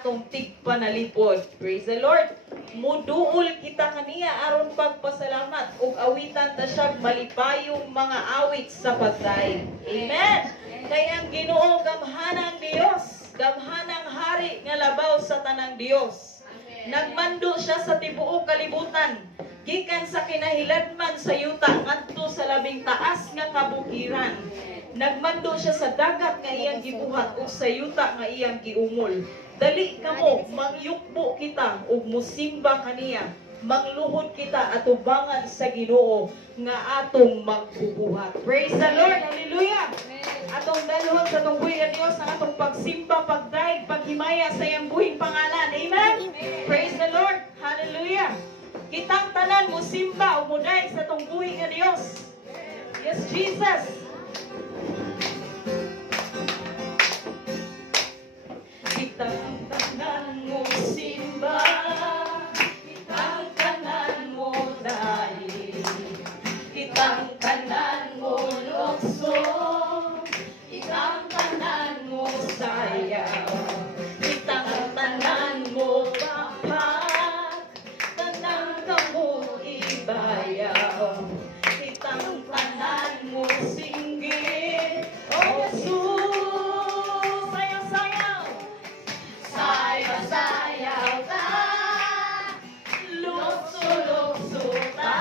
atong tigpanalipod. Praise the Lord. Muduol kita kaniya aron pagpasalamat ug awitan ta siya malipayong mga awit sa pagdaig. Amen. Kay ang Ginoo gamhanang Dios, gamhanang hari nga labaw sa tanang Dios. Nagmando siya sa tibuok kalibutan, gikan sa kinahiladman sa yuta ngadto sa labing taas nga kabukiran. Nagmando siya sa dagat nga iyang gibuhat ug sa yuta nga iyang giumol. Dali kamo mangyukbo kita ug musimba kaniya. Mangluhod kita atubangan sa Ginoo nga atong magbubuhat. Praise the Lord. Hallelujah. Atong dalhon sa atong buhi nga Dios ang atong pagsimba, pagdaig, paghimaya sa iyang buhing pangalan. Amen. Praise the Lord. Hallelujah. Kitang tanan mo simba o mudaig sa atong buhi nga Dios. Yes, Jesus. Kitang tanan mo simba, kitang tanan mo daig, kitang tanan mo lukso, kitang tanan mo sayaw, kitang tanan mo papat, tanang kamo ibayaw, kitang tanan mo singgit, o Jesus, sayaw-sayaw, sayaw-sayaw ta, lukso-lukso ta,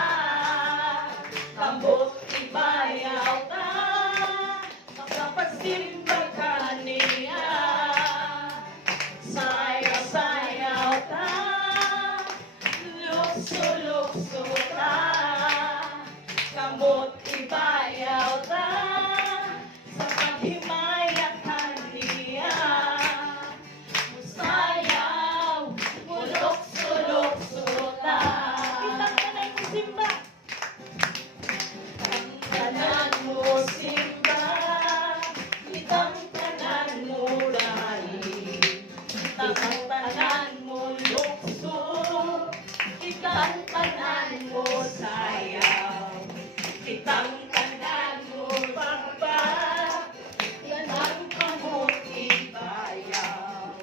kambot ibayaw ta, kapagsimba ka niya. Sayaw-sayaw ta, lukso-lukso ta, kambot ibayaw ta, sa paghimaya ka niya. Sayaw, lukso-lukso ta. Kitang tanan mo simba. Kitang tanan mo simba. Kitang tanan mo daig. Kitang tanan mo lukso. Kitang tanan mo sayaw. Kitang tanan mo pagpat. Tanang kamot ibayaw.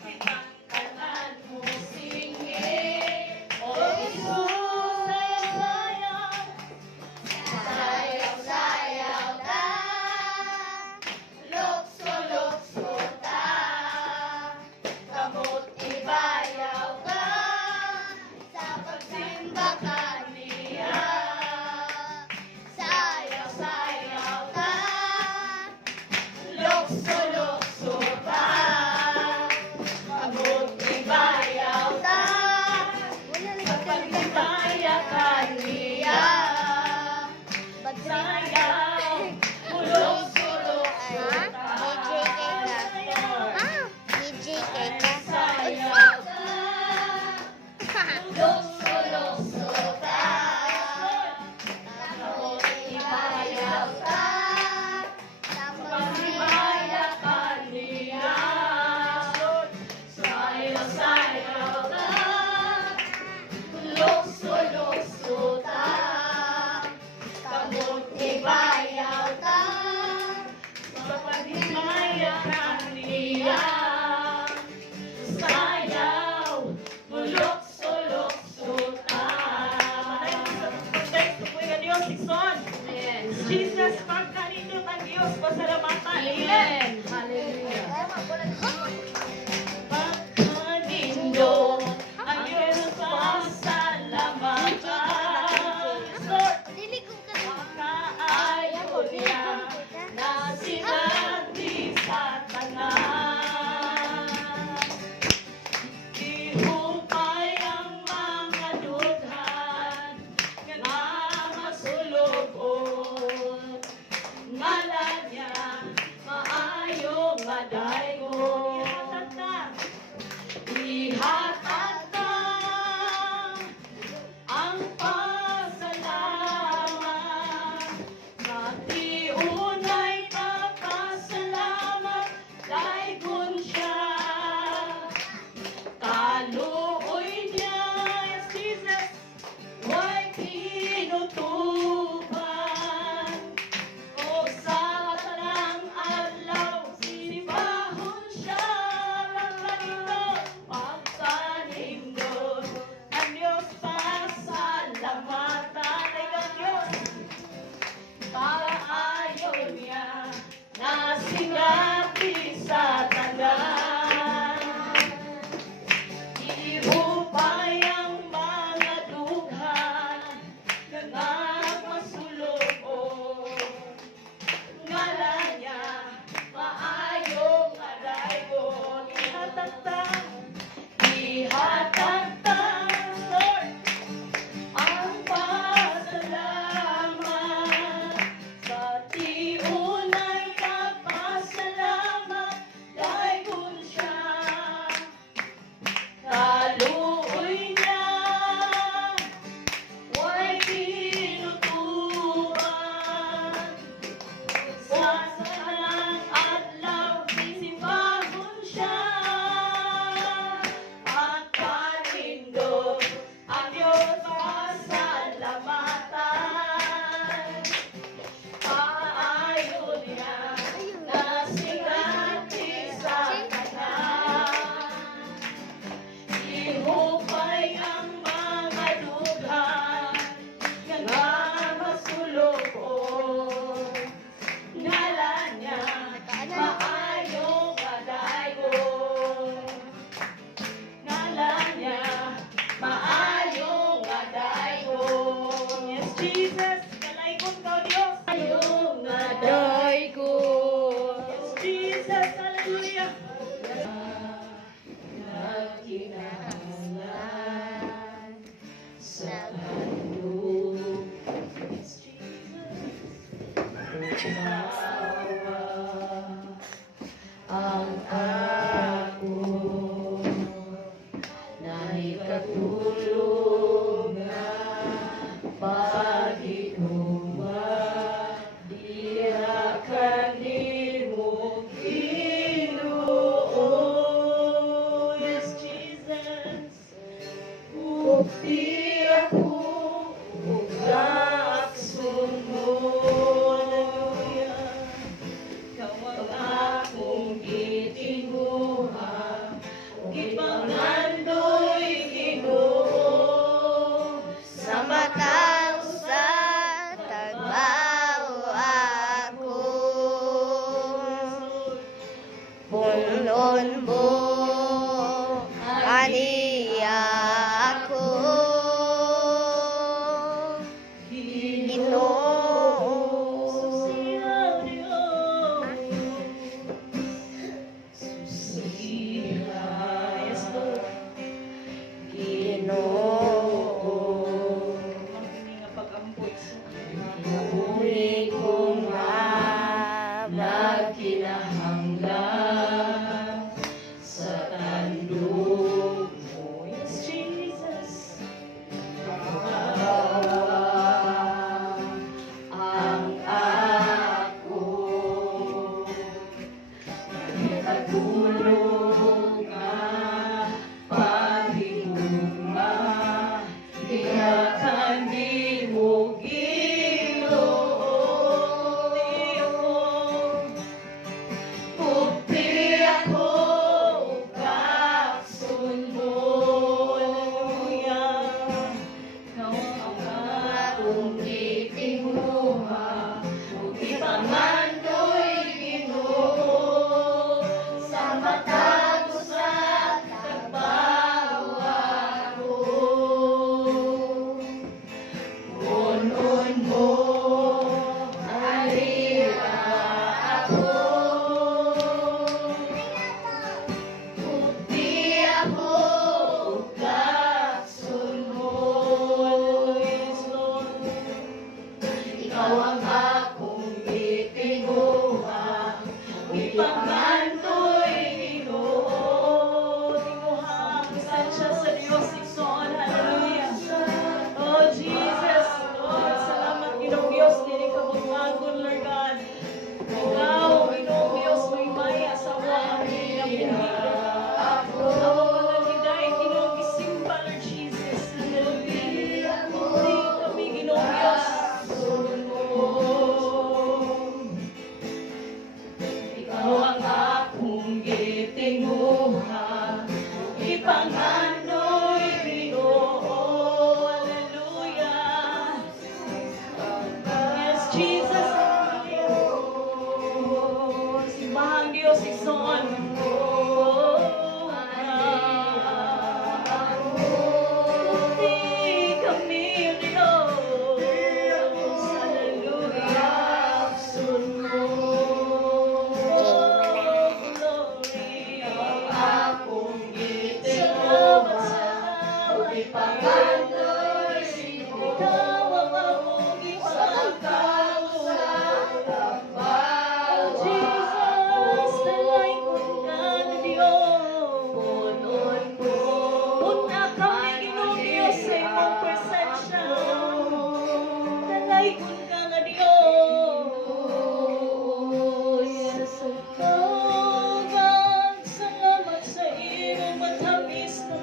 Kitang tanan mo singit. O Jesus, sayaw-sayaw. Sayaw-sayaw ta, lukso-lukso ta, kamot ibayaw ka, sa pagsimba ka niya. Sayaw-sayaw ta, lukso-lukso ta, kamot ibayaw ta, sa paghimaya ka niya. Sayaw, lukso-lukso ta. Sayaw ta, lukso-lukso ta, kamot ibayaw ta, sa paghimaya ka niya. Sayaw-sayaw ta, lukso-lukso ta, kamot ibayaw ta, sa paghimaya ka niya. Sayaw, lukso-lukso ta. Thanks to Kuya Dios, Ikson. Jesus, pagkanindot ang Diyos, pasalamatan. Amen. Hallelujah. Pagkanindot ang Diyos, pasalamatan. Lord, kaayo niya na sinati sa tanan. ang ako na'y katulog na paghinuma, diha kanimo Ginoo. Yes, Jesus, ukti ako ug sunod. Akong gitinguha, gipangandoy Ginoo, Sa matang sa tagbaw ako, pulon mo aniya ako, Ginoo. Uwi ko nga nagkinahanglan sa tandog mo. Yes, Jesus. Kawawa ang ako, nagkatulog nga paghinuma, diha kanimo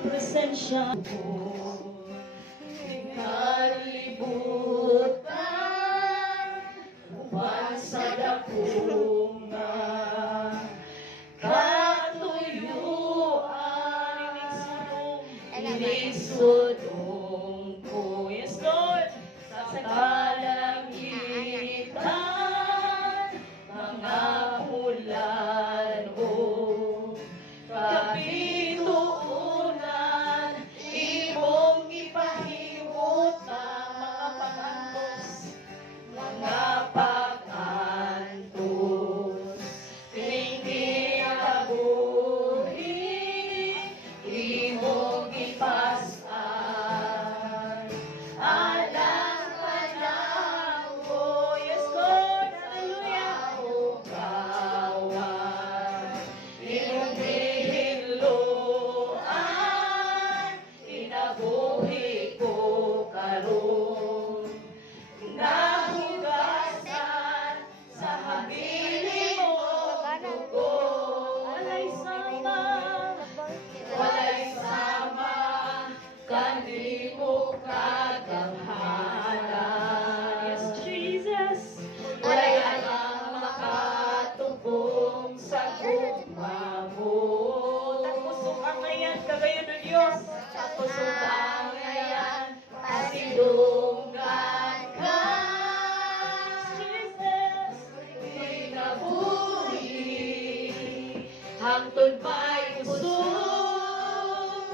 presensya mo, kalibutan, uban sa dakong nga katuyuan, inisudong ko. Yes, Lord, sa kalangitan, mga ulan, oh, kapituunan, imong ipahimot ang mga pangantos, mga pag-antos, hindi kabuhi, imong ipasaan. Diyos. Ako subangayan, pasidunggan ka. Jesus. Kinabuhi, hangtod may kusog,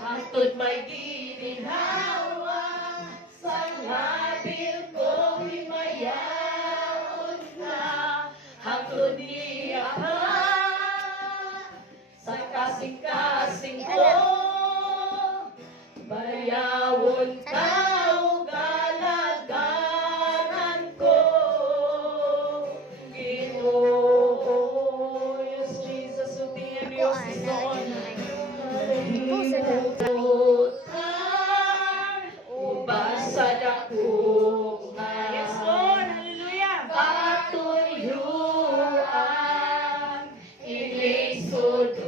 hangtod may gininhawa, sa habil ko himayaon na, hangtod niya ka, sa kasing-kasing ko, bayawon ka o galagaran ko. Ginoo, yes, Jesus, utingan Diyos, Ison. Ubasad ako Yes, Lord. Hallelujah. patuyuan, inisudong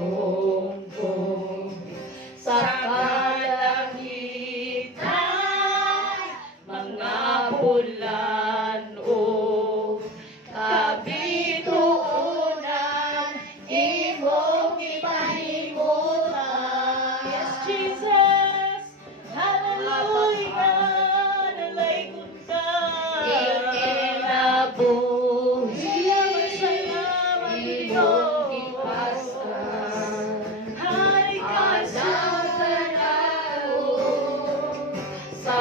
ko sa kalangitan, mga bulan o kabituunan, imong ipahimutan. Yes, Jesus. Hallelujah. Nalaykon ka. Ikinabuhi, Salamat, imong Diyos. ipasan. Hari ka sa Sa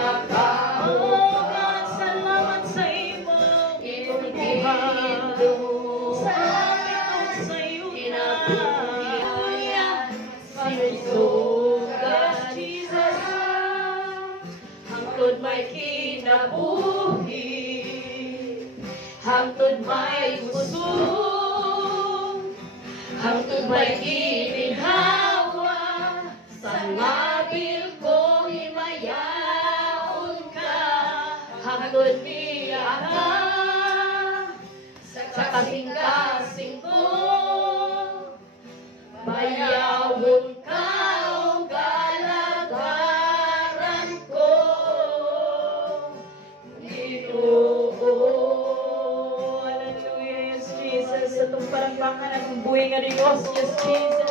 Oh God, salamat sa imo. imong Salamat sa iyo. Yes, Jesus. hangtod may kinabuhi, hangtod may kusog, hangtod may gininhawa, sa mabil ko himayaon ka, hangtod niya ka, sa kasing-kasing ko, bayawon ka o galagaran ko. Ginoo. Hallelujah, yes, Jesus. Sa itong palakpakan at buhay nga Diyos. Yes, Jesus.